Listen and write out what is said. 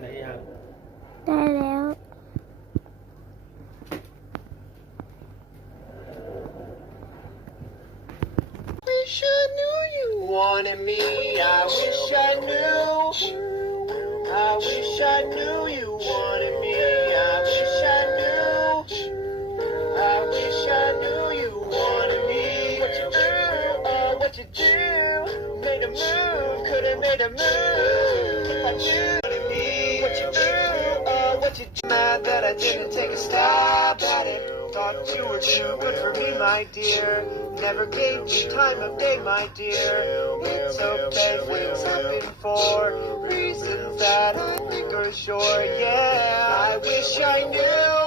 ไหนยังได้แล้ว Wish I knew you wanted me. I wish I knew. I wish I knew you wanted me. I wish I knew. I wish I knew you wanted me. What you do, oh, what you do. Made a move, could've made a move. If I knew me, what you do, oh, what you do. Mad that I didn't take a stab at it. Thought you were too good for me, my dear. Never gave you time of day, my dear. It's okay, things happen for reasons that I think are sure. Yeah, I wish I knew.